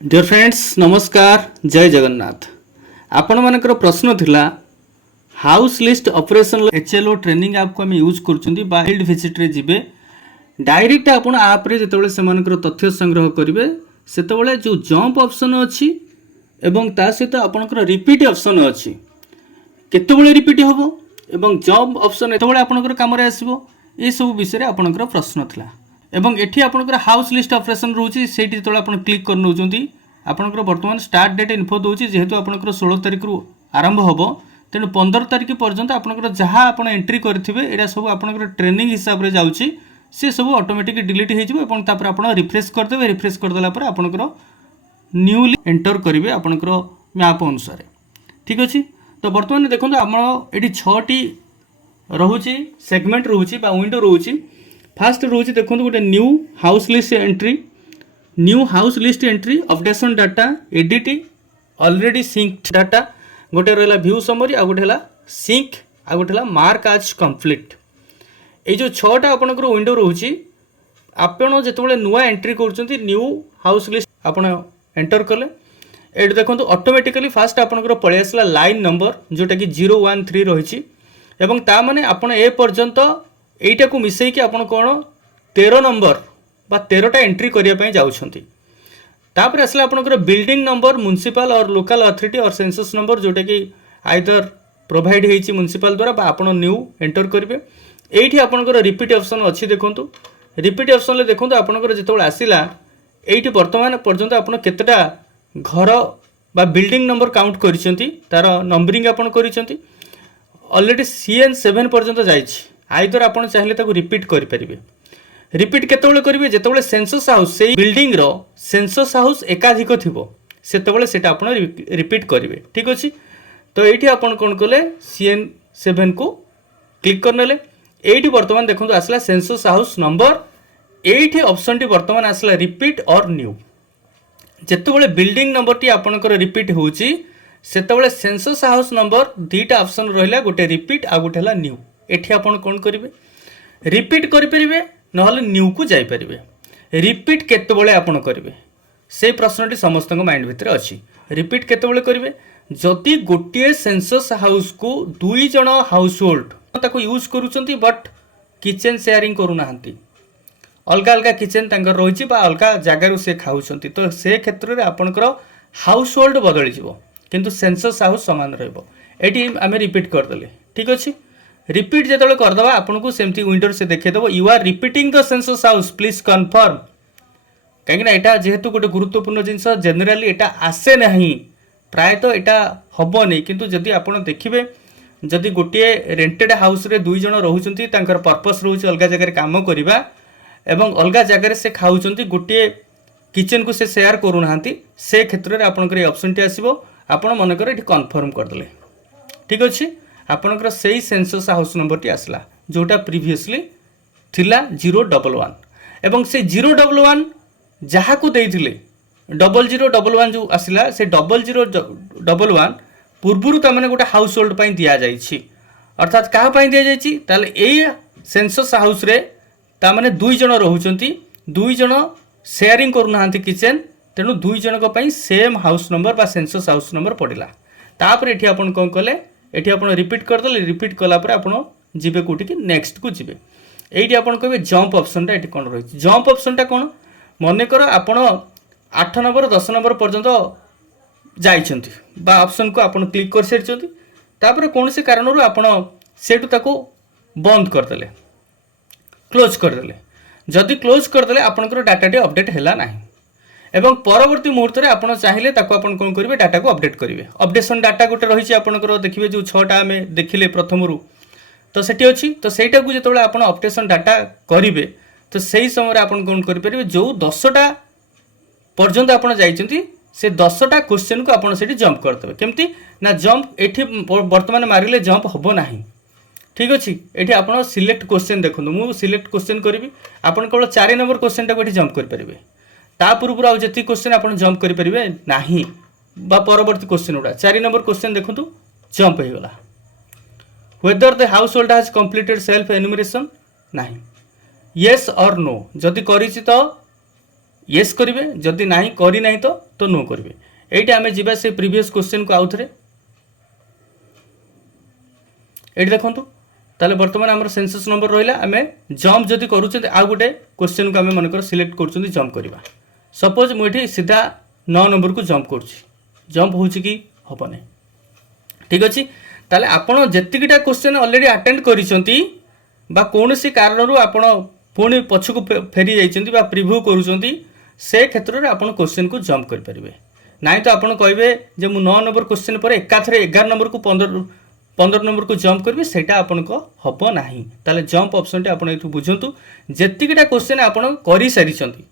Dear friends नमस्कार जय जगन्नाथ। आपण मानकर प्रश्न थिला house list operation HLO training app को हम यूज करछुंदी बा फील्ड विजिट रे जिबे डायरेक्ट आपण ऐप रे जेतेबेले से मानकर तथ्य संग्रह करिवे सेतेबेले जो जंप ऑप्शन अछि एवं ता सहित आपनकर रिपीट ऑप्शन अछि केतेबेले रिपीट होबो एवं जंप ऑप्शन एतेबेले आपनकर काम रे आसीबो ए सब विषय रे आपनकर प्रश्न थिला एवं एठी आपनकर हाउस लिस्ट ऑपरेशन रहउची सेठी जेतेबेले आपण क्लिक कर नउचंती आपनकर वर्तमान स्टार्ट डेट इन्फो दोची जेहेतु आपनकर 16 तारिख रु आरंभ होबो तेणु 15 तारिख पर्यंत आपनकर जहाँ आपण एंट्री करथिबे एडा सब आपनकर ट्रेनिंग हिसाब रे जाउची से सब ऑटोमेटिक डिलीट हो जिवो एवं तापर आपण रिफ्रेश कर देबे रिफ्रेश कर देला पर आपनकर न्यूली एंटर करिवे आपनकर मैप अनुसार ठीक अछि। तो वर्तमान देखो आम ये 6टी रोचे सेगमेंट रोचे विंडो रोचे फास्ट रोचे देखो गोटे new house list entry updation data edit already sync data गोटे रहा व्यू समरी आ गोटे सिंक आ गोटे मार्क आज कंप्लीट ये जो 6टा आपनकर विंडो रोचे आपण जिते नुआ एंट्री कर न्यू हाउस लिस्ट आप एंटर कले ये देखो ऑटोमेटिकली फास्ट आपनकर पलि आसला लाइन नंबर जोटा कि 013 रही एवं ता माने आपण ए पर्यंत एटा को मिसई कि आपण कोन 13 नंबर बा 13टा एंट्री करिया पई जाउछंती तापर आसला आपनकर बिल्डिंग नंबर म्युनिसिपल और लोकल अथॉरिटी और सेंसस नंबर जोटा कि आइदर प्रोवाइड हेची म्युनिसिपल द्वारा बा आपण न्यू एंटर करिवे एठी आपनकर रिपीट ऑप्शन अछि देखंतु रिपीट ऑप्शन ले देखंतु आपनकर जेतोल आसिला एठी वर्तमान पर्यंत आपण केतेटा घर बा बिल्डिंग नंबर काउंट करिसेंती तार नंबरिंग आपण करिसेंती ऑलरेडी CN7 पर्यंत जाइछि आइदर आपण चाहिले ताको रिपीट करि परिबे रिपीट केतेबेले करिवे जेतेबेले सेंसस हाउस सेही बिल्डिंग रो सेंसस हाउस एकाधिक थिबो सेतेबेले सेटा आपण रिपीट करिवे ठीक अछि। तो एठी आपण कोन कले CN7 को क्लिक करनेले एठी वर्तमान देखंतु आसला सेंसस हाउस नंबर एठी ऑप्शन टी वर्तमान आसला रिपीट और न्यू जेतेबेले बिल्डिंग नंबर टी आपनकर रिपीट होउची सेतेबेले सेंसस हाउस नंबर दीटा ऑप्शन रहिला गोटे रिपीट आ गोटे हला न्यू एठी आपण कोन करिवे रिपीट करि परिबे नहले न्यू को जाई परिबे रिपीट केतेबेले आपण करिवे से प्रश्नटी समस्त माइंड भितर अछि रिपीट केतेबेले करिवे जदि गोटे सेंसस हाउस को दुई जण हाउस होल्ड ताको यूज करूचंती बट किचन शेयरिंग करू नाहंती अलग अलग किचन तांकर रही अलग जगार से खाऊँच तो से क्षेत्र में आपंकर हाउस होल्ड बदली जीव किंतु सेंसस हाउस सामान रही आम रिपीट करदे ठीक अच्छे रिपीट जो करदे आपन को सेमती विंडो से देखदेव you are repeating the census house please confirm कहीं यहाँ जेहेतु गोटे गुरुत्वपूर्ण जिनस जेनेराली यहाँ आसे ना प्रायतः यहाँ हेनी किंतु जदि आप देखिए जदि गोटे रेंटेड हाउस रे दुई जन रोचे पर्पस रोचे अलग जगह काम करवा एवं अलग जगह से खाऊँच गोटे किचन को से शेयर करूना से क्षेत्र में आपंकर ऑप्शन टी आसो आपण मनकर ये कन्फर्म करदे ठीक अच्छे आपंकर से ही सेंसस हाउस नंबर टी आसला जोटा प्रीवियसली थिला 011 एवं से 011 जहाँ को देइथिले 0011 जो आसला से 0011 पूर्वरु तमने गोटे हाउस होल्ड पई दिया जाइछि अर्थात कहा पई दिया जाइछि ताले ए सेंसस हाउस रे तामने दुई जन रोचंती दुई जन शेयरिंग करूना किचन तेणु दुई जन सेम हाउस नंबर बा सेंसस हाउस नंबर पड़ला तापर एठी आपण कोन कले एठी आपण रिपीट करदले रिपीट कला पर आपण जिबे कोठी कि नेक्स्ट को जिबे एठी आपण कहबे जंप ऑप्शन टा एठी कोन रही जंप ऑप्शन टा कोन मने कर आपण 8 नंबर 10 नंबर पर्यंत जाइछंती बा ऑप्शन को आपण क्लिक कर सेरछंती तापर कोन से कारणरू आपण सेटु ताको बंद करदले क्लोज करदे जदि क्लोज करदे आपंकर डाटा टी अपडेट है ना एवं परवर्ती मुहूर्त में आपड़ चाहिए कौन करेंगे डाटा को अपडेट करेंगे अपडेशन डाटा गोटे रही आपंकर देखिए जो 6टा आम देखिले प्रथम तो सेठी अच्छी तो सहीटा को जो आप अपडेशन डाटा करेंगे तो सही समय आप कौन करेंगे जो 10टा पर्यंत आप जाइए से 10टा क्वेश्चन को आप जंप करदे केमती ना जंप ये बर्तमान मारे जंप हम ना ठीक अच्छे ये आप सिलेक्ट क्वेश्चन देखो मुझे सिलेक्ट क्वेश्चन करी आप केवल 4 नंबर क्वेश्चन टाक जंप करेंगे ता पूर्व आउ जी क्वेश्चन आप जंप करेंगे ना परवर्ती क्वेश्चन गुड़ा 4 नंबर क्वेश्चन देखो जंप हो गला whether the house hold has completed self enumeration ना येस और नो जदि करी तो येस करेंगे, जदि ना करी ना तो नो करेंगे। ये आम जा से प्रीवियस क्वेश्चन को आउ थे ये देखूँ ताले बर्तमान आम सेंसस नंबर रहा आम जंप जदि करूँ आउ गोटे क्वेश्चन को आम मनकर सिलेक्ट कर जंप करवा। सपोज मुझे सीधा 9 नंबर को जंप जंप हो कि हम ना ठीक अच्छे। ताले आपण जेतिकीटा क्वेश्चन ऑलरेडी अटेंड करिसंती बा कोनोसी कारणरू आपण पुणी पछकु फेरी जाइछंती बा प्रिव्यू करूछंती से क्षेत्र रे आपण क्वेश्चन को जंप कर परिबे। नाइ तो आपण कहबे जे मु 9 नंबर क्वेश्चन पर एकाथरे 11 नंबर को 15 नंबर को जंप करबे, सेटा आपण को हबो नाही। ताले जंप ऑप्शन टे आपण एथु बुझंतु जेतिकीटा क्वेश्चन आपण करि सारिछंती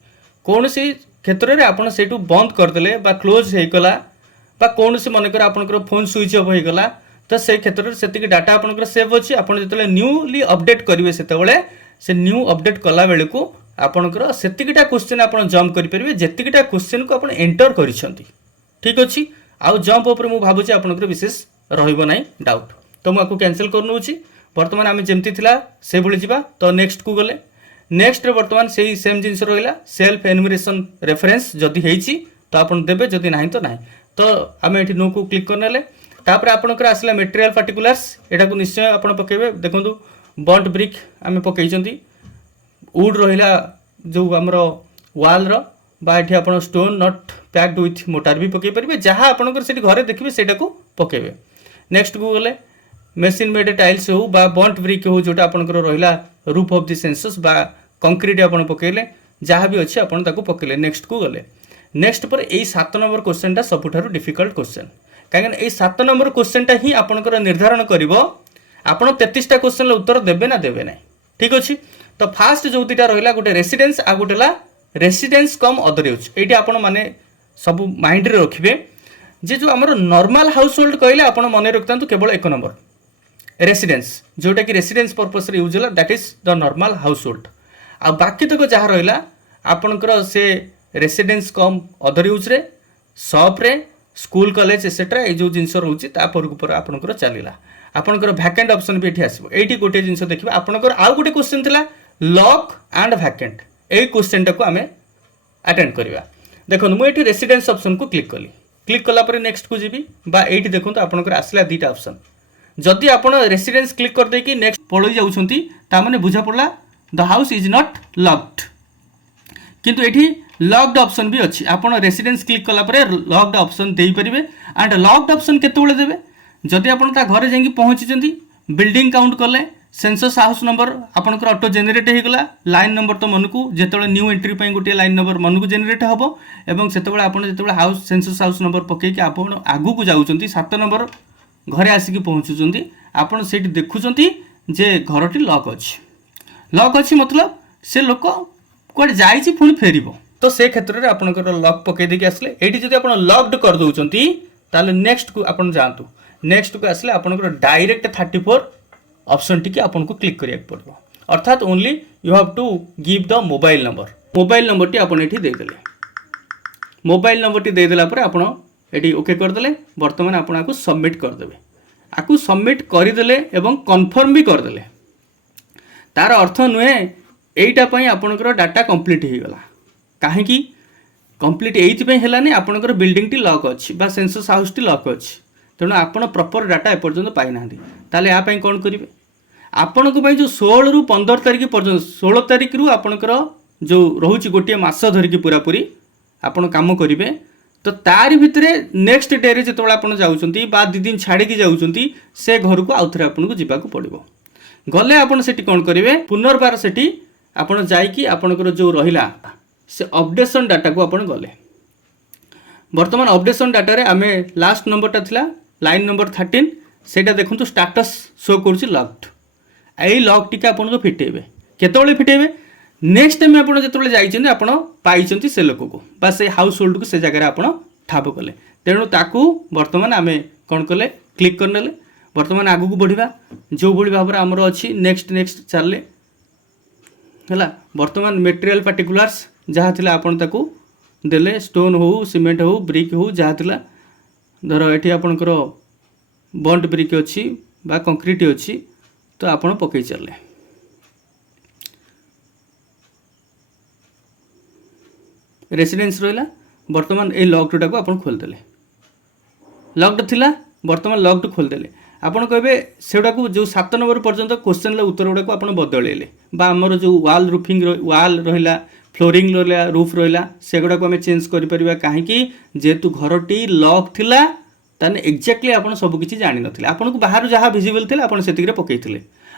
कोनोसी क्षेत्र रे आपण सेटु बंद कर देले बा क्लोज हे गला बा कोनोसी मनकर आपनकर फोन स्विच ऑफ हे गला तो से क्षेत्र से डाटा आपंकर सेव अच्छी। आप जो न्यूली अपडेट करेंगे से न्यू अपडेट कला बेलू को आपंकर सेतिकीटा क्वेश्चन आप जंप करेंगे जेतिकीटा क्वेश्चन को आप एंटर कर ठीक अच्छे। आउ जंप उपर मुझे भावुँ आपंकर विशेष रहा डाउट तो मुझे कैंसिल कर नौची। बर्तमान आम जमती से भाई जा तो नेक्स्ट को गले नेक्स्ट बर्तमान से सेम जिन रहा सेल्फ एनुमरेशन रेफरेंस जदि होती तो आप देवे जदि ना तो ना तो आम ये नो को क्लिक करने तापर आपनकर आसला मटेरियल पार्टिकुलर्स एटा को निश्चय आपण पकेबे। देखंतु बंट ब्रिक आमे पकेइचंती वुड रहिला जो हमरो वाल रो बा एठी आपण stone not packed with motor भी पकेइ परिबे जहां आपनकर सेठी घरे देखिबे सेटा को पकेबे। नेक्स्ट को गले मशीन मेड टाइल्स हो बा बंट ब्रिक हो जोटा आपनकर रहिला रूफ ऑफ द सेंसस बा कंक्रीट आपण पकेइले जहां भी अछि आपण ताको पकेइले। नेक्स्ट को गले नेक्स्ट पर एई 7 नंबर क्वेश्चनटा सबुठारु डिफिकल्ट क्वेश्चन कहीं 7 नंबर क्वेश्चनटा ही आपंकर निर्धारण कर आप 33टा क्वेश्चन उत्तर देवे ना देवे ना ठीक अच्छे। तो फास्ट जो दुटा रहा गोटे रेसिडेंस आ गोटे रेसिडेंस कम अदर यूज ये आपण मैंने सब माइंड रे रखिए जे जो आमर नॉर्मल हाउस होल्ड कहले आप मन रखता केवल 1 नंबर रेसिडेंस जोटा कि रेसिडेंस पर्पस यूज है that is the normal household आ बाकी तक जहाँ रहा आपंकर से रेसिडेंस कम अदर यूज रे शॉप रे स्कूल कॉलेज एसेट्रा ये जो जिनस रोचे पर आपंकर चलला आपंकर भैकेंट ऑप्शन भी ये आसो ये गोटे जिन देखिए आपंकर आउ गोटे क्वेश्चन थिला लॉक एंड भैकेंट यही क्वेश्चन टाक आम अटेंड करवा। देखो मुझे रेसिडेंस ऑप्शन को क्लिक कली क्लिक कलापर नेक्स्ट को जी ये देखो आपंकर आसला 2टा ऑप्शन जदि आप रेसिडेंस क्लिक कर देकी नेक्स्ट पलि जाने बुझा पड़ा the house is not locked किंतु ये लॉक्ड ऑप्शन भी अच्छी आप रेसिडेंस क्लिक कलापर लॉक्ड ऑप्शन दे पारे एंड लॉक्ड ऑप्शन केतबेले देबे जदि आप घरे जाइए पहुँची बिल्डिंग काउंट कले सेंसस हाउस नंबर आपंकर ऑटो जेनेट होगा लाइन नंबर तो मन को जो न्यू एंट्री पर गोटे लाइन नंबर मन को जेनेट हम और से जो हाउस सेंसस हाउस नंबर पकईकि आप आगू को जाऊँच 7 नंबर घरे आसिक पहुँचुंट आपड़ से देखुंट जे घरटी लॉक अच्छी मतलब से लोक कौन जाइए पुणी फेर तो से क्षेत्र में आपंकर लॉक पकई देके आसले ये जब आप लॉक्ड कर दौरान ताले नेक्स्ट को आप जातु नेक्स्ट को आसले आपंकर डायरेक्ट 34 ऑप्शन टी आपको क्लिक करिया पड़ो अर्थात only you have to give the mobile number टी आपन एठी देदेले मोबाइल नंबर टी देदेला पर आपन एठी ओके करदेले वर्तमान आपन आकु सबमिट करदेबे आकु सबमिट करदेले एवं कन्फर्म भी करदेले तार अर्थ नुहे एटा पई आपनकर डाटा कंप्लीट हो गला कहीं कंप्लीट ये है आपंकर बिल्डिंग टी लॉक अच्छी बा सेंसस हाउस टी लॉक अच्छी तेणु आप प्रॉपर डाटा एपर्तंत पाई ना ताले या पई कौन करेंगे आपण को जो 16 रु 15 तारिख पर्यटन 16 तारिख रु आपंकर जो रोचे गोटे मस धरिकी पूरापूरी आपड़ कम करेंगे तो तारी भितर नेक्स्ट डे रे जो आप जाऊँच बा 2 दिन छाड़ी जाऊँच से घर को आउ थे आपको जावाक पड़ो गले आपड़ से कौन करेंगे पुनर्बार से आपड़ जापणकर जो रहा से अपडेशन डाटा को आपण गले वर्तमान अपडेशन डाटा रे आमे लास्ट नंबरटा थिला लाइन नंबर 13 सेटा देखंतु स्टेटस शो करछि लॉक्ड एई लॉक टिका आपण को फिटेबे केतोले फिटेबे नेक्स्ट टाइम आपण जेतोले जाइछन आपण पाइछंती से लोक को बा से हाउस होल्ड को से जगह रे आपण ठाप कले तेणु ताकू वर्तमान आमे कोन कले क्लिक करनेले वर्तमान आगु को बढ़िबा जो भली भाबरे हमर अछि नेक्स्ट चलले हला वर्तमान मटेरियल पार्टिकुलर्स जहाँ थिला आपण ताकू देले स्टोन हो सीमेंट हो ब्रिक हो जहाँ थिला धर एठी आपणकर बंट ब्रिक अच्छी बा कंक्रीट अच्छी तो आपण पकई चलले रेसिडेंस रहा बर्तमान ये लॉक्ड को आप खोलदेले लॉक्ड थिला बर्तमान लॉक्ड खोलदेले आपन कहे सेगुड़ा जो 7 नंबर पर्यंत क्वेश्चन उत्तर गुड़ाक आप बदलैले आमर जो वाल रूफिंग वाल रहा फ्लोरिंग रहा रूफ रहा सेगुड़ा को आम चेंज कर कहीं जेहेतु घरटी लॉक थिला ताने एक्जाक्टली आप सबकि जान ना आपन को बाहर जहाँ भिजिबल थे आप से पकई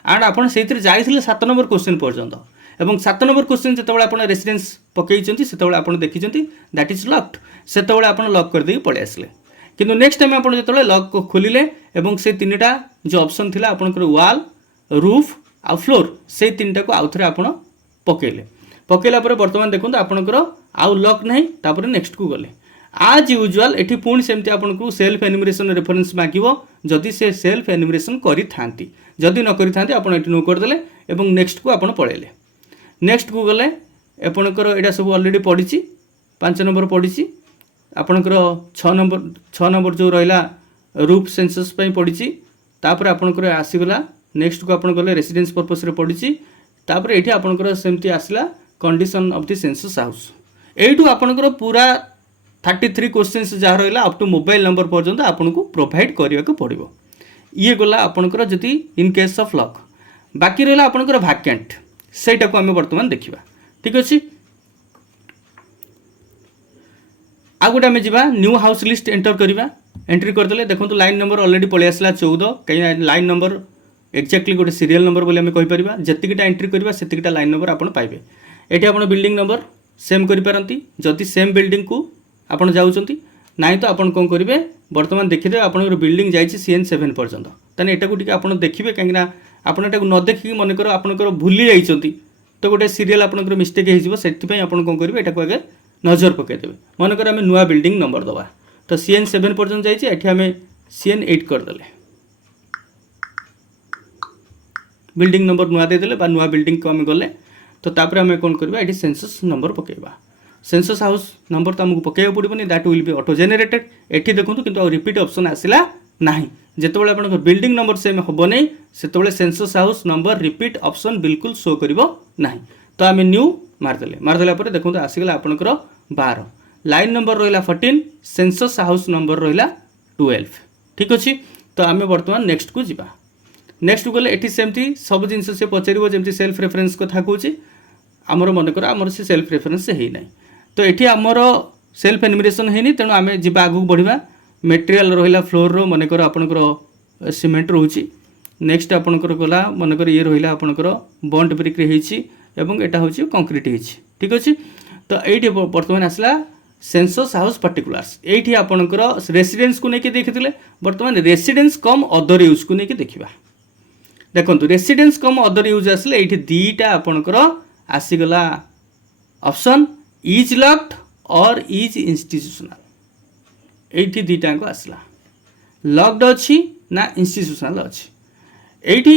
एंड आप जाइए 7 नंबर क्वेश्चन पर्यंत एवं 7 नंबर क्वेश्चन जो आप रेसिडेंस पकई से आप देखी दैट इज लॉक्ड से आप लॉक करदे पलि आसले किंतु नेक्स्ट टाइम आप जो लॉक को खोलिले एवं से 3टा जो ऑप्शन थिला आपनकर वाल रूफ आ फ्लोर से 3टा को आउ थे आप पकईले पकईला बर्तमान देखो आपनकर आउ लॉक नहीं तापर नेक्स्ट को गले आज यूजुआल एठी पुणी सेमती आपको सेल्फ एनिमिरेशन रेफरेंस मागिबो जदि से सेल्फ एनिमिरेशन करि थांती जदि न करि थांती आपण एठी नो करदेले एवं नेक्स्ट को आपण पळेले नेक्स्ट को गले आपनकर एटा सब ऑलरेडी पढिछि 5 नंबर पढिछि आपनकर 6 नंबर जो रहिला रूफ सेंसस पई पढिछि तापर आपनकर आसीगला नेक्स्ट को आपण गले रेसिडेंस पर्पस रे पढिछि तापर एठी आपनकर सेमती आसला condition of the census house एठू आपनकर पूरा 33 क्वेश्चंस जहाँ रहा अप टू मोबाइल नंबर पर्यंत आपन को प्रोवाइड करने को पड़ो ये गला आपनकर जदि इन केस ऑफ लॉक बाकी रहा आपनकर वैकेंट सेटा को आम बर्तमान देखा ठीक अच्छे आ गोटे आम जा न्यू हाउस लिस्ट एंटर करवा एंट्री करदे देखो लाइन नंबर ऑलरेडी पलि आसला 14 कहीं लाइन नंबर एक्जाक्टली गोटे सीरियल नंबर बोली आम कहीपर जीटा एंट्री करवा से लाइन नंबर आप पाइबे ये आप बिल्डिंग नंबर सेम करपारती जदि सेम बिल्डिंग को आपड़ जाऊँच ना तो आपन कौन करेंगे बर्तमान देखिए आप बिल्डिंग जाइए CN7 पर्यंत ताने एटा को आप देखिए कहीं आप न देखिए मनकर आपंकर भूली जाइए तो गोटे सीरियल आपंकर मिस्टेक होती आप कौन करेंगे एटा को आगे नजर पकईदेवे मनकर आम नुआ बिल्डिंग नंबर दवा तो CN7 पर्यंत जाइए आम CN8 करदे बिल्डिंग नंबर नुआ देदेले नुआ बिल्डिंग को आम गले तो तापर आम कौन करवा ये सेंसस नंबर पकईवा सेंसस हाउस नंबर तो आमको पकड़ पड़ोनी that will be auto generated एठी देखो किंतु रिपीट ऑप्शन आसला ना जितेबाला आप बिल्डिंग नंबर सेम हम नहीं से census house number repeat option बिल्कुल शो करिवो ना तो आम न्यू मारदेला देखो आसीगला आपनकर 12 लाइन नंबर रहा 14 सेंसस हाउस नंबर रहा 12 ठीक अच्छे तो आम बर्तमान नेक्स्ट को जीवा नेक्स्ट गले एटी सेमती सब जिनस से पचार जमी सेल्फ रेफरेंस कथा कहूँ आमर मनकर आमर से सेल्फ रेफरेंस है ना तो ये आमर सेल्फ एनिमिरेशन है तेणु आम जा आगू बढ़ा मेटेरियल रहा फ्लोर रो मनकर आपणकर सीमेंट रोचे नेक्स्ट आपणकर गला मनकर ये रहा आपणकर बंट ब्रिक एवं एटा हूँ कंक्रीट ठीक अच्छे तो ये बर्तमान आसला सेंसस हाउस पर्टिकुलर्स ये आपणकर रेसिडेंस को लेकिन देखते बर्तमान रेसिडेंस कम अदर यूज को लेकिन देखा देखो रेसिडेंस कम अदर यूज आसले ये दीटा आपणकर आसीगला ऑप्शन इज लॉक्ड और इज इंस्टीट्यूशनल ये दीटा आसला लॉक्ड अच्छी ना इंस्टीट्यूशनल अच्छी ये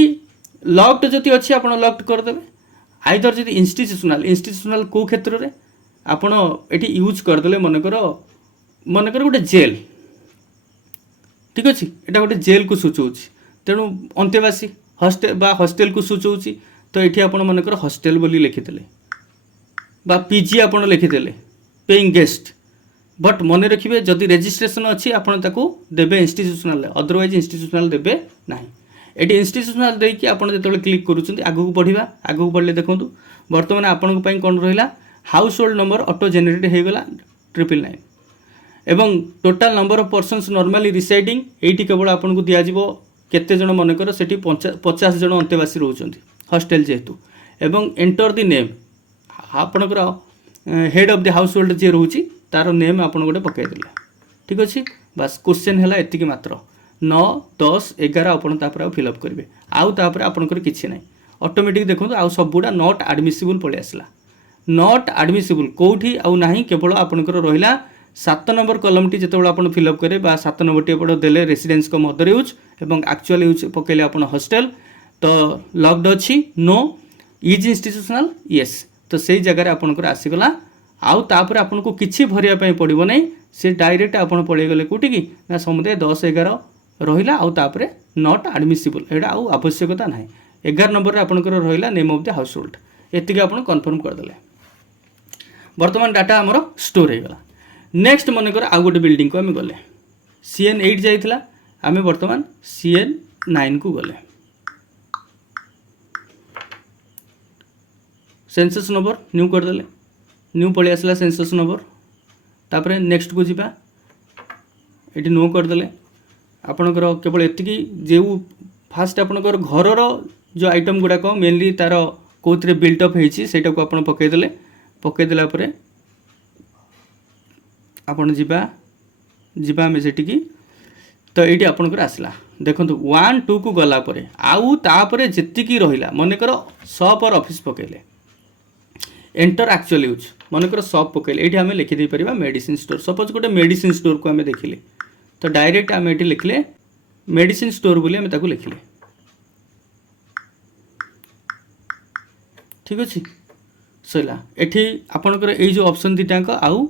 लॉक्ड जदि अच्छी आप लॉक्ड करदे आइदर जदि इंस्टीट्यूशनल को क्षेत्र में आपण ये यूज करदे मनकर गोटे जेल ठीक अच्छे यहाँ गोटे जेल को सूचौच तेणु अंतेवासी हॉस्टेल को सूचौच तो ये आप मनकर हॉस्टेल बोली लिखिदेले बा पीजी आप लिखिदेले पेइंग गेस्ट बट मन रखिए जदि रेजिस्ट्रेशन अच्छी आपन ताकू देबे इंस्टीट्यूशनल अदरवाइज इंस्टीट्यूशनल देबे नाही एटी इंस्टीट्यूशनल देकी आपन जेतले क्लिक करूछन आगु को बढ़िबा आगु को बढ़ले देखंतु वर्तमान आपन को पई कोन रहिला house hold number auto generate हो गला 999 एवं total number of persons normally residing eighty केवल आपन को दिया जिवो केते जण मनकर सेठी 50 जण अंतेवासी रहउछन्ती हॉस्टेल जेतु एवं एंटर द नेम आपनकर head of the household जे रहउची तार नेम आपन गोटे पकईदेले ठीक अच्छे बास क्वेश्चन है एतिक मात्र 9 10 11 आपन तापर फिलअप करेंगे आउ तापर आपनकर किछि नै ऑटोमेटिक देखो आउ सब गुड़ा नॉट एडमिसिबल पलि आसला नॉट एडमिसिबल कोठी आउ नाही केवल आपनकर रहिला 7 नंबर कलमटी जितेबाला आपन फिलअप करे बा 7 नंबरटी आपन देले रेसिडेंस कम अदर यूज एवं एक्चुअल यूज पकेले आपन हॉस्टल तो लॉक्ड अच्छी नो इज इंस्टीट्यूशनल यस तो से जगह आपनकर आसीगला आउ तापर आपन को किछि भरिया पई पड़िबो नै से डायरेक्ट आपन पळै गले कोठी की ना समुदाय 10 11 रहिला आउ तापर नॉट एडमिसिबल एडा आउ आवश्यकता नाही 11 नंबर रे आपनकर रहिला name of the household एतिके आपन कंफर्म कर देले बर्तमान डाटा आमर स्टोर हो गला। नेक्स्ट मनकर आउ गोटे बिल्डिंग को आम गले CN8 जाइथिला आम बर्तमान CN9 को गले सेंसस नंबर न्यू करदेले न्यू पलि आसला सेंसस नंबर तापर नेक्स्ट को जीवा ये नो करदेले आपणकर केवल एतिकी जो फास्ट आपणकर घरर जो आइटम गुड़ाक मेनली तार कौन बिल्टअप होटा को आप पकईदेला आपन जीवा आम सेटिकी तो ये आपणकर आसला देखो 1 2 को गलापर आउ तापर जी रहा मनकर शॉप और ऑफिस पकईले एंटर एक्चुअल यूज मनकर शॉप पकईले ये आम लिखिदे पार मेडिसिन स्टोर सपोज गोटे मेडिसिन स्टोर को आम देखिले तो डायरेक्ट आम ये लिखले मेडिसिन स्टोर बोली आम ताकू लिखिले ठीक अच्छे सैला एठी आपणकर ये जो ऑप्शन दीटाक आउ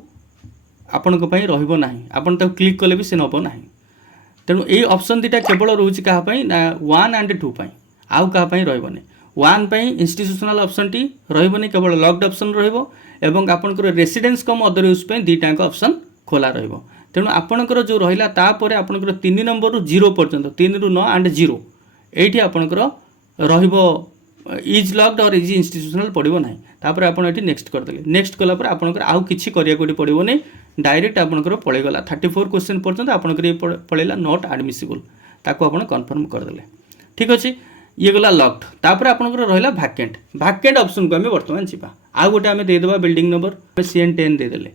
आपणक पई रहइबो नाही आपन ताकू क्लिक कले भी से नबो नाही तेणु ये ऑप्शन दीटा केवल रोचे क्या ना 1 एंड 2 पाई आउ क्या रही 1 पाई इंस्टीट्यूशनल ऑप्शन टी रही केवल लॉक्ड ऑप्शन रहिबो एवं आपनकर रेसिडेंस कम अदर यूज पे दीटाक ऑप्शन खोला रहिबो तेणु आपणकर जो रहिला तापर आपणकर 3 नंबर रु 0 पर्यंत 3 रु 9 एंड 0 एठी आपणकर रहिबो इज लॉक्ड और इज इंस्टीट्यूशनल पड़ो ना तापर आपन एठी नेक्स्ट करदेले नेक्स्ट कला पर आपणकर आउ किछि करिया कोठी पड़ो नै डायरेक्ट आपणकर पळेगला 34 क्वेश्चन पर्यंत आपणकर ये पळेला नॉट एडमिसिबल ताको आपन कन्फर्म करदेले ठीक अछि ये गला लॉक्ड तापर आपणकर रहिला वैकेंट ऑप्शन को हमें वर्तमान जीवा आ गोटे हमें दे देबा बिल्डिंग नंबर CN10 दे देले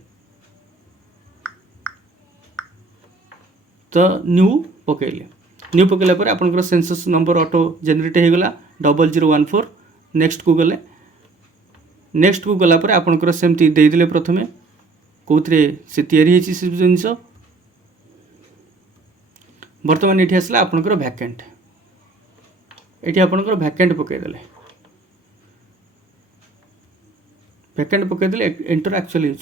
तो न्यू पकईले पर आपनकर सेंसस नंबर ऑटो जनरेट हो गला 0014 नेक्स्ट को गले नेक्स्ट को गला पर आपनकर सेमती दे दिले प्रथमे कोथरे से तयारी हेछि से जिंस वर्तमान एठी आसला आपनकर वैकेंट एठी आपनकर वैकेंट पकईदेले एंटर एक्चुअल यूज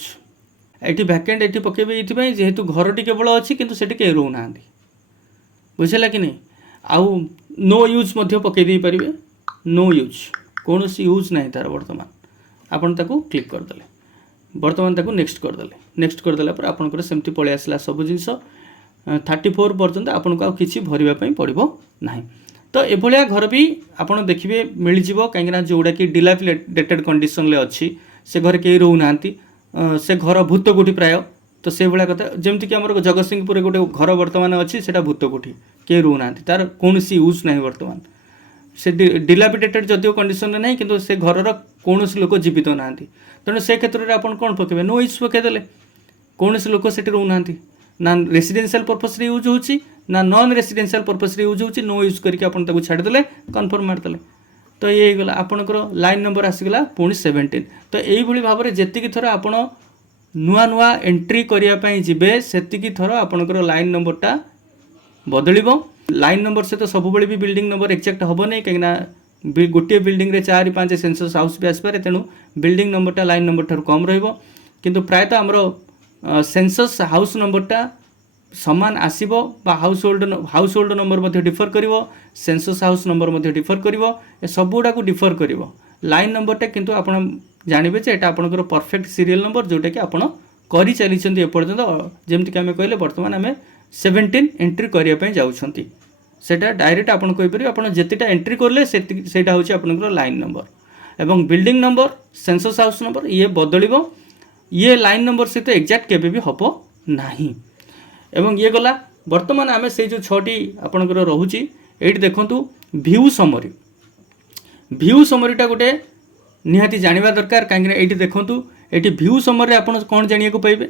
एटी वैकेंट एटी पकेबे ये जेहेतु घरटी केवल अच्छी किंतु सेठी के रोना बुझेला कि नहीं आउ नो यूज मध्य पकई पारे नो यूज कौन सी यूज ना तार वर्तमान आपन ताको क्लिक करदेले वर्तमान ताको नेक्स्ट करदेला पर आपनकर सेमती पळे आसला सब जिंस 34 पर्यंत आपन को किछि भरिबा पई पड़िबो नाही तो एभलिया घर भी आपन देखिबे मिल जिवो काहेकि जोड़ा कि डिलापिडेटेड कंडीशन ले अच्छी से घर के रहू नांती से घर भूत कोठी प्राय तो से भाया कथा जमती कि आम जगतसिंहपुर गोटे घर बर्तमान अच्छी से भूत कोठी किए रोना तार कौन यूज ना बर्तमान से डिलापिडेटेड जदिव कंडीशन ना कि से घर कौन लोक जीवित ना तेणु से क्षेत्र में आप कौन पकेबे नो यूज पकईदेले कौन लोक से रोना ना रेसिडेंशियल पर्पस यूज होची ना नॉन रेसिडेंशियल पर्पस यूज होची नो यूज करके छाड़देले कन्फर्म मारदेले तो ये गला आपनकर लाइन नंबर आसीगला पुणी 17 तो यही भाव में जी थर आप नुआ नुआ एंट्री करने जीवे सेतिकी थर आपनकर लाइन नंबरटा बदलिबो लाइन नंबर से तो सब भी बिल्डिंग नंबर एक्जाक्ट हम नहीं कहीं गोटे बिल्डिंग रे 4 5 सेंसस हाउस भी आसपे तेणु बिल्डिंग नंबरटा लाइन नंबर ठार कम रहिबो किंतु प्रायतः आमर सेंसस हाउस नंबरटा समान आसीबो बा हाउस होल्ड नंबर मध्य डिफर करिवो सेंसस हाउस नंबर मध्य डिफर करिवो ए सब गुडा को डिफर करिवो लाइन नंबरटा किंतु आपण जानबे जे एटा आपनकर परफेक्ट सीरियल नंबर जोटा कि आपण करि चली छंती ए पर्यंत जेमति कि हमें कहले वर्तमान हमें 17 एंट्री करिया पय जाउछंती सेटा डायरेक्ट आपण कहि परियो आपण जेतिटा एंट्री करले सेटा होची आपनकर लाइन नंबर एवं building number census house number ये बदलिबो ये लाइन नंबर सहित एक्जाक्ट केबे भी हबो नाही एवं ये गला वर्तमान आम से जो 6टी आपनकर रहुची एठी देखंतु व्यू समरीटा गोटे निहाती जानिबा दरकार काहेकि एठी देखंतु एठी व्यू समरी रे आपण कोन जानिया को पाइबे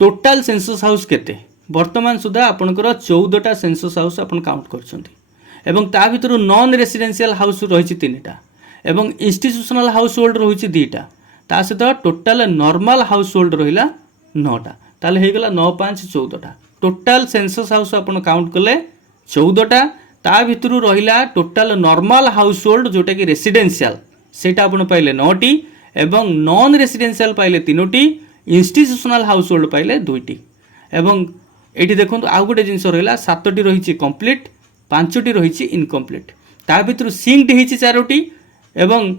टोटल सेंसस हाउस केते वर्तमान सुधा आपनकर 14टा सेंसस हाउस आपण काउंट करछंती एवं ता भितर नॉन रेसिडेंशियल हाउस रहिछि 3टा एवं इंस्टीट्यूशनल हाउस होल्ड रहिछि 2टा ता सहित टोटल नॉर्मल हाउस होल्ड रहिला 9टा ताले हे गला 9 5 14टा टोटाल सेंसस हाउस आपन काउंट कले 14टा ता भितरु रहिला टोटाल नॉर्मल हाउस होल्ड जोटा कि रेसिडेंशियल सेटा आपन पाइले 9टी एवं नॉन रेसिडेंशियल पाइले 3टी इंस्टीट्यूशनल हाउस होल्ड पाइले 2टी एवं एठी देखंतु आउ गोटे जिंस रहिला 7टी रहिछि कंप्लीट 5टी रहिछि इनकम्प्लीट ता भितरु सिंक्ड हेछि 4टी एवं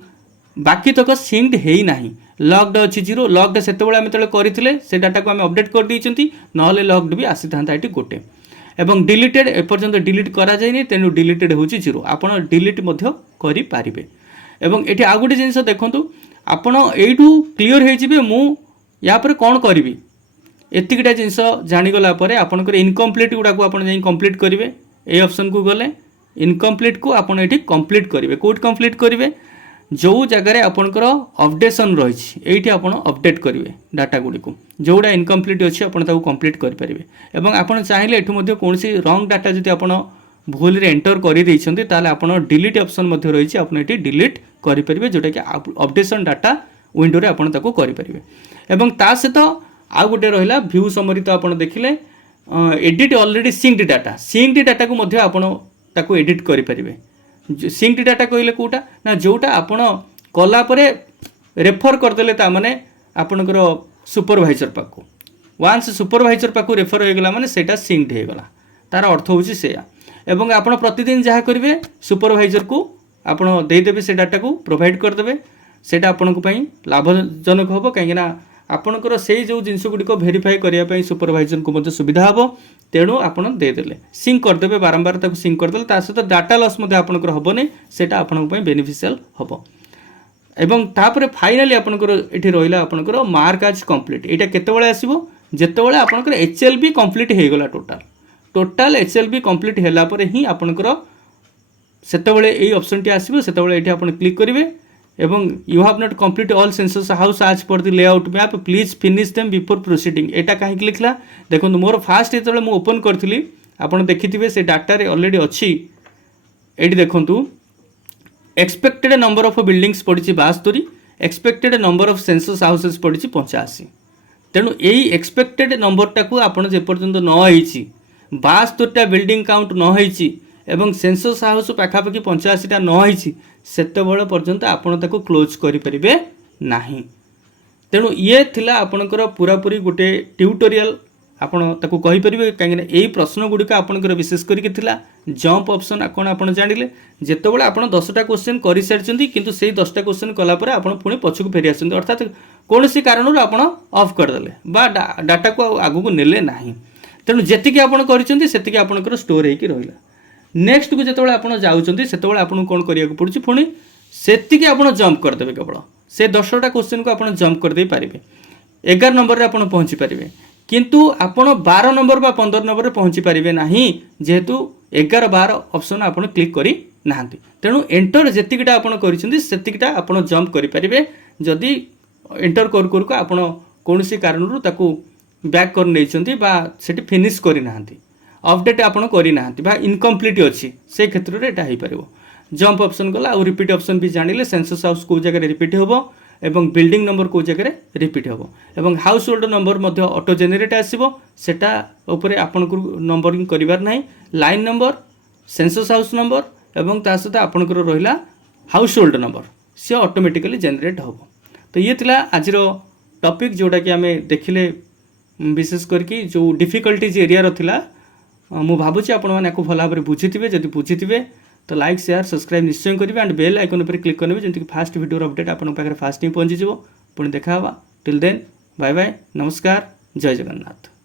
बाकी तक सिंक्ड हेई नाही लॉक्ड अच्छी 0 लॉक्ड से आम जो करते से डाटा को आम अपडेट कर देइछंती नहले लॉक्ड भी आसी था ये गोटे एवं डिलीटेड एपर्यंत डिलीट करा जायनि तेणु डिलीटेड होची 0 आपण डिलीट मध्य करि पारिबे एवं एठी आ गोटे जिंस देखंतु आपण एठू क्लियर हे जिवे मु या पर कोन करबी एतिकटा जिंस जानिगला परे आपनकर इनकम्प्लीट गुडा को आपण जाई कंप्लीट करिवे ए ऑप्शन को गले इनकम्प्लीट को आपण एठी कंप्लीट करिवे कोड कंप्लीट करिवे जो जगह आपंकर अपडेशन रही ये आप अपडेट करेंगे डाटा गुड़ी को जोड़ा इनकम्प्लीट अच्छी आप कंप्लीट करेंगे एवं आप चाहिए ये कौन रंग डाटा जब आप भूल एंटर कर आप डिलीट ऑप्शन रही आप डिलीट करेंगे जोटा कि अपडेशन डाटा विंडो रे आपन ताको करेंगे एवं ता सहित आउ गोटे रहा व्यू समरी तो आप देखिले एडिट ऑलरेडी सिंक्ड डाटा को आप एडिट करेंगे सिंक्ड डाटा कहले कोटा ना जोटा आपण कला परे रेफर करदेले ता माने आपनकर सुपरवाइजर पाको वांस सुपरवाइजर पाको रेफर हो गला माने सेटा सिंक्ड हो गला तार अर्थ होची सेया एवं आपण प्रतिदिन जहाँ करेंगे सुपरवाइजर को आपण देदेबे से डाटा को प्रोवाइड करदेबे सेटा आपनको पई लाभजनक होबो कहीं आपणकर से जो जिनस गुड़िक भेरीफाई करने सुपरवाइजर को मध्य सुविधा हम तेणु आप देदेले सिंक करदे बारंबार ताको सिंक करदे सहित डाटा लॉस आपणकर हेनी से बेनिफिशियल हम एवं तापर फाइनाली आपणकर ये रहा आपणकर मार्क आज कंप्लीट यहाँ केतबेले आसीबो जेतेबेले आपणकर एचएलबी कंप्लीट हो गला टोटाल एचएलबी कंप्लीट होला परे ही आपणकर सेतेबेले एई ऑप्शन टी आसीबो सेतेबेले एठी आपण क्लिक करिवे एवं you have not complete all census house आज पर the layout map please finish them before proceeding एटा कहीं लिखला देखो मोर फास्ट जो मुझे ओपन करी आपड़ देखिए से डाटा ऑलरेडी अच्छी ये देखूँ एक्सपेक्टेड नंबर ऑफ बिल्डिंग्स पड़ी 72 expected number of census houses पड़ी 85 तेणु यही एक्सपेक्टेड नंबरटा को आपड़ जेपर्यंत नई 72टा बिल्डिंग काउंट नई एवं सेंसस हाउस पाखापाखि 85टा नई सेतबेले पर्यंत आपण ताको क्लोज करें ना तेणु ये थिला आपणकर पूरापूरी गोटे ट्यूटोरियल आपण ताको कहि परिबे कहीं यही प्रश्न गुड़िक आपणकर विशेष करके थिला जंप ऑप्शन आपण आपण जानिले जेतेबेले आपण 10टा क्वेश्चन कर सारी किंतु से 10टा क्वेश्चन कला परे आपण पुणी पछक फेरी आछन अर्थात कौन सी कारण आपण ऑफ करदेले बा डाटा को आगु को नेले नाही तेणु जेतिकी आपण करिसेंती सेतिकी आपणकर स्टोर हेकी रहिला नेक्स्ट को जिते आप जाऊँच से आपको कौन करा पड़ी पुणी से आप जंप करदे केवल से 10टा क्वेश्चन को आप जंप करदे पारे 11 नंबर आप पहुँची पारे किंतु आपण 12 नंबर बा 15 नंबर पहुँची पारे ना जेहेतु 11-12 ऑप्शन आप क्लिक करी ना तेणु एंटर जेतिकटा आप करा आप जंप करेंगे जदि एंटर करू आप कौन कारण ताकू बैक कर नहीं फिनिश करना अपडेट आपन करना बा इनकम्प्लीट अच्छी से क्षेत्र में यहाँ हो पार जंप ऑप्शन गला और रिपीट ऑप्शन भी जानिले सेंसस हाउस को जगह रिपीट होबो एवं बिल्डिंग नंबर को जगह रिपीट होबो एवं हाउस होल्ड नंबर मध्य ऑटो जेनेरेट आसीबो सेटा ऊपर आपन को नंबरिंग करिवार नाही line number census house number एवं ता सहित आपनकर रहिला हाउस होल्ड नंबर से ऑटोमेटिकली जेनेरेट होबो तो ये थिला आज टॉपिक जोटा कि आमे देखिले विशेष करके जो डिफिकल्टीज एरिया रो थिला मु भावुची आपण मैंने भल भाव बुझीथे जब बुझीथे तो लाइक शेयर सब्सक्राइब निश्चय करेंगे एंड बेल आइकन पर क्लिक करेंगे जमीन फास्ट वीडियो अपडेट आपन पाखे फास्ट ही पहुँची पुणी देखा टिल देन बाय बाय नमस्कार जय जगन्नाथ।